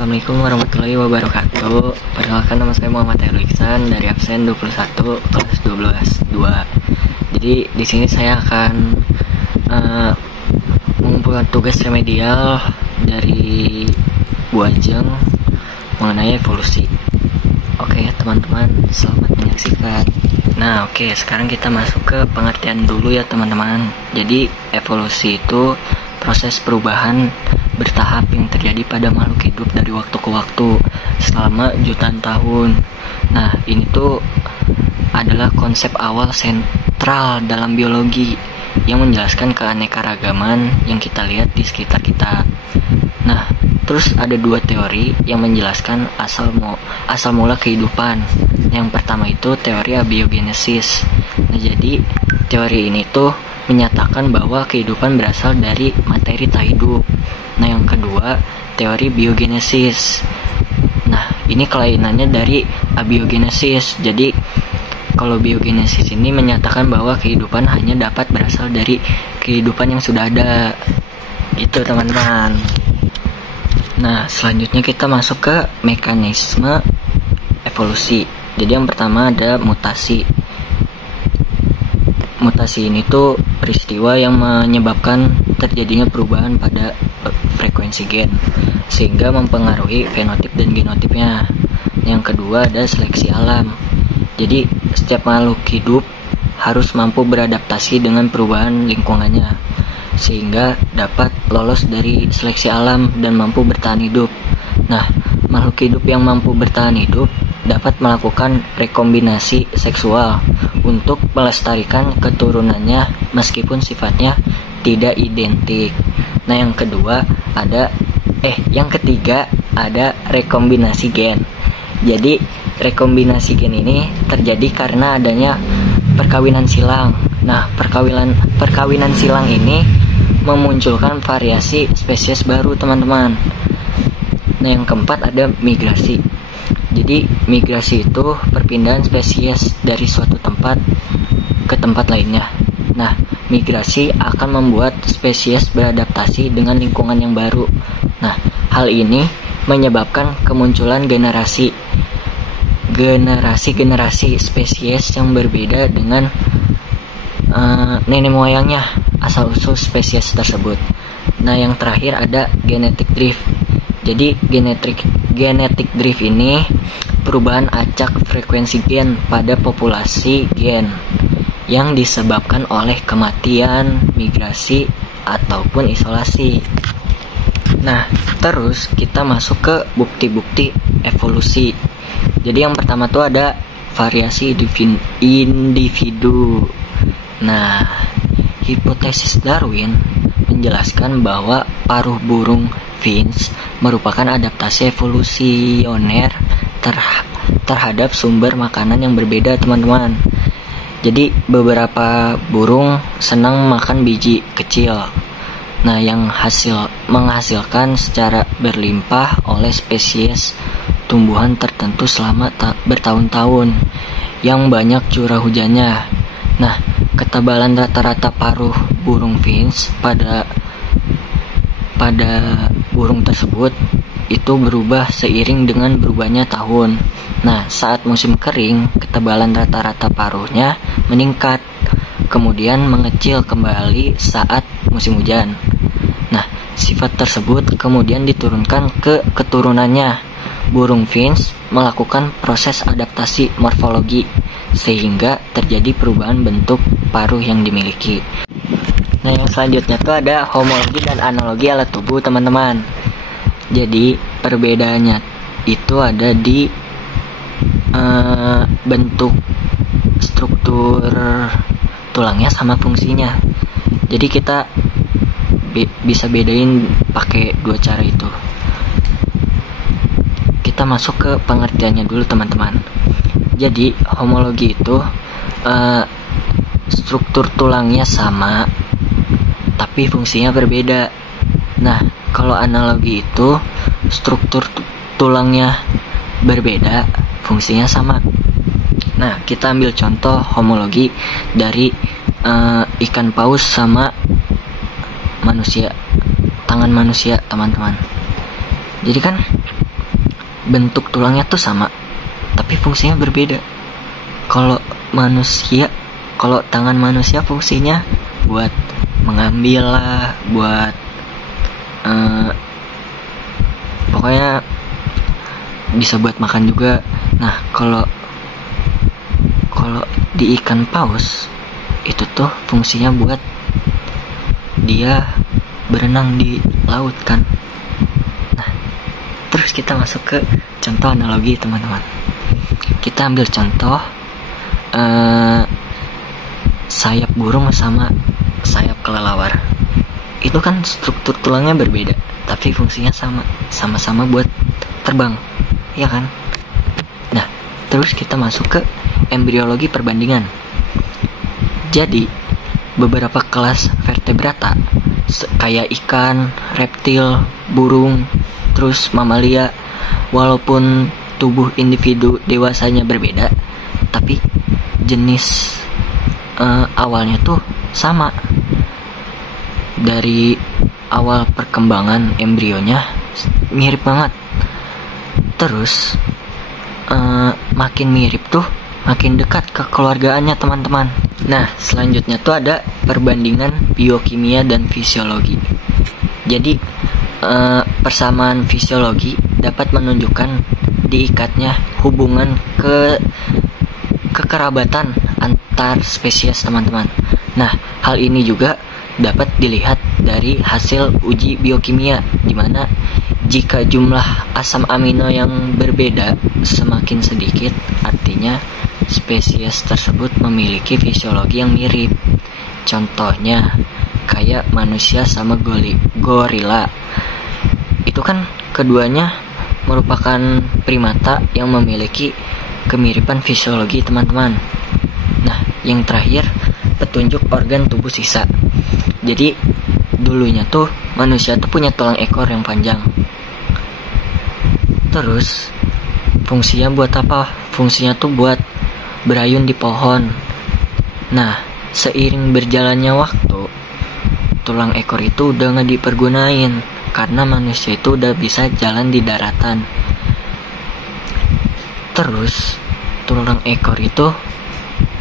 Assalamualaikum warahmatullahi wabarakatuh. Perkenalkan, nama saya Muhammad Erliksan dari absen 21 kelas 12 2. Jadi di sini saya akan mengumpulkan tugas remedial dari Bu Ajeng mengenai evolusi. Oke teman-teman, selamat menyaksikan. Nah sekarang kita masuk ke pengertian dulu ya teman-teman. Jadi evolusi itu proses perubahan bertahap yang terjadi pada makhluk hidup dari waktu ke waktu selama jutaan tahun. Nah, ini tuh adalah konsep awal sentral dalam biologi yang menjelaskan keanekaragaman yang kita lihat di sekitar kita. Nah, terus ada dua teori yang menjelaskan asal mula kehidupan. Yang pertama itu teori abiogenesis. Nah, jadi teori ini tuh menyatakan bahwa kehidupan berasal dari materi tak hidup. Nah, yang kedua, teori biogenesis. Nah, ini kelainannya dari abiogenesis. Jadi, kalau biogenesis ini menyatakan bahwa kehidupan hanya dapat berasal dari kehidupan yang sudah ada. Gitu, teman-teman. Nah, selanjutnya kita masuk ke mekanisme evolusi. Jadi, yang pertama ada mutasi. Mutasi ini tuh peristiwa yang menyebabkan terjadinya perubahan pada frekuensi gen sehingga mempengaruhi fenotip dan genotipnya. Yang kedua ada seleksi alam. Jadi setiap makhluk hidup harus mampu beradaptasi dengan perubahan lingkungannya sehingga dapat lolos dari seleksi alam dan mampu bertahan hidup. Nah, makhluk hidup yang mampu bertahan hidup dapat melakukan rekombinasi seksual untuk melestarikan keturunannya meskipun sifatnya tidak identik. Nah, yang ketiga ada rekombinasi gen. Jadi rekombinasi gen ini terjadi karena adanya perkawinan silang. Nah, perkawinan silang ini memunculkan variasi spesies baru, teman-teman. Nah, yang keempat ada migrasi. Jadi migrasi itu perpindahan spesies dari suatu tempat ke tempat lainnya. Nah, migrasi akan membuat spesies beradaptasi dengan lingkungan yang baru. Nah, hal ini menyebabkan kemunculan generasi spesies yang berbeda dengan nenek moyangnya, asal-usul spesies tersebut. Nah, yang terakhir ada genetic drift. Jadi genetic drift ini perubahan acak frekuensi gen pada populasi gen yang disebabkan oleh kematian, migrasi, ataupun isolasi. Nah, terus kita masuk ke bukti-bukti evolusi. Jadi yang pertama tuh ada variasi individu. Nah, hipotesis Darwin menjelaskan bahwa paruh burung Finch merupakan adaptasi evolusioner terhadap sumber makanan yang berbeda, teman-teman. Jadi beberapa burung senang makan biji kecil. Nah, yang menghasilkan secara berlimpah oleh spesies tumbuhan tertentu selama bertahun-tahun yang banyak curah hujannya. Nah, ketebalan rata-rata paruh burung Finch pada burung tersebut itu berubah seiring dengan berubahnya tahun. Nah, saat musim kering, ketebalan rata-rata paruhnya meningkat, kemudian mengecil kembali saat musim hujan. Nah, sifat tersebut kemudian diturunkan ke keturunannya. Burung Finch melakukan proses adaptasi morfologi sehingga terjadi perubahan bentuk paruh yang dimiliki. Nah, yang selanjutnya tuh ada homologi dan analogi alat tubuh, teman-teman. Jadi perbedaannya itu ada di bentuk struktur tulangnya sama fungsinya. Jadi kita bisa bedain pakai dua cara itu. Kita masuk ke pengertiannya dulu, teman-teman. Jadi homologi itu struktur tulangnya sama tapi fungsinya berbeda. Nah, kalau analogi itu struktur tulangnya berbeda, fungsinya sama. Nah, kita ambil contoh homologi dari ikan paus sama manusia, tangan manusia, teman-teman. Jadi kan bentuk tulangnya tuh sama, tapi fungsinya berbeda. Kalau tangan manusia fungsinya buat mengambil lah, buat pokoknya bisa buat makan juga. Nah, kalau di ikan paus itu tuh fungsinya buat dia berenang di laut kan. Nah, terus kita masuk ke contoh analogi teman-teman. Kita ambil contoh sayap burung sama sayap kelelawar. Itu kan struktur tulangnya berbeda, tapi fungsinya sama-sama buat terbang, ya kan? Nah, terus kita masuk ke embriologi perbandingan. Jadi, beberapa kelas vertebrata kayak ikan, reptil, burung, terus mamalia, walaupun tubuh individu dewasanya berbeda, tapi jenis awalnya tuh sama. Dari awal perkembangan embrionya mirip banget. Terus makin mirip tuh makin dekat kekeluargaannya teman-teman. Nah, selanjutnya tuh ada perbandingan biokimia dan fisiologi. Jadi persamaan fisiologi dapat menunjukkan diikatnya hubungan kekerabatan antar spesies teman-teman. Nah, hal ini juga dapat dilihat dari hasil uji biokimia, di mana jika jumlah asam amino yang berbeda semakin sedikit, artinya spesies tersebut memiliki fisiologi yang mirip. Contohnya kayak manusia sama gorila. Itu kan keduanya merupakan primata yang memiliki kemiripan fisiologi teman-teman. Nah, yang terakhir petunjuk organ tubuh sisa. Jadi dulunya tuh manusia tuh punya tulang ekor yang panjang. Terus fungsinya buat apa? Fungsinya tuh buat berayun di pohon. Nah, seiring berjalannya waktu, tulang ekor itu udah nggak dipergunain karena manusia itu udah bisa jalan di daratan. Terus tulang ekor itu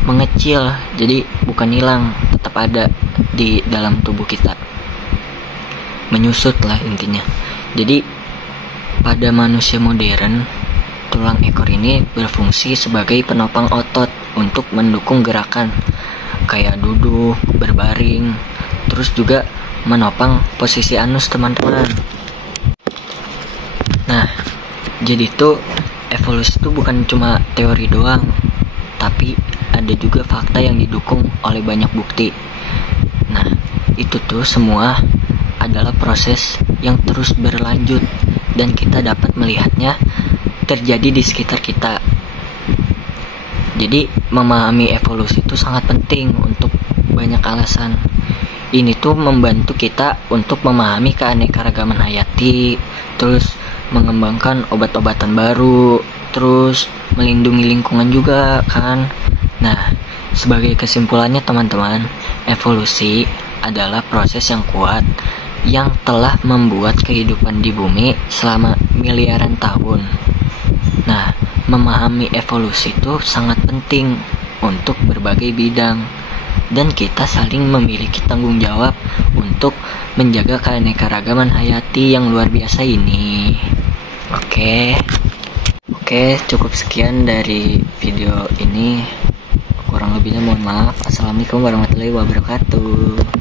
mengecil, jadi bukan hilang, tetap ada di dalam tubuh kita, menyusut lah intinya. Jadi pada manusia modern, tulang ekor ini berfungsi sebagai penopang otot untuk mendukung gerakan kayak duduk, berbaring, terus juga menopang posisi anus teman-teman. Nah, jadi tuh evolusi itu bukan cuma teori doang, tapi ada juga fakta yang didukung oleh banyak bukti. Nah, itu tuh semua adalah proses yang terus berlanjut dan kita dapat melihatnya terjadi di sekitar kita. Jadi memahami evolusi itu sangat penting untuk banyak alasan. Ini tuh membantu kita untuk memahami keanekaragaman hayati, terus mengembangkan obat-obatan baru, terus melindungi lingkungan juga kan. Nah, sebagai kesimpulannya teman-teman, evolusi adalah proses yang kuat yang telah membuat kehidupan di bumi selama miliaran tahun. Nah, memahami evolusi itu sangat penting untuk berbagai bidang, dan kita saling memiliki tanggung jawab untuk menjaga keanekaragaman hayati yang luar biasa ini. Oke, cukup sekian dari video ini. Kurang lebihnya mohon maaf. Assalamualaikum warahmatullahi wabarakatuh.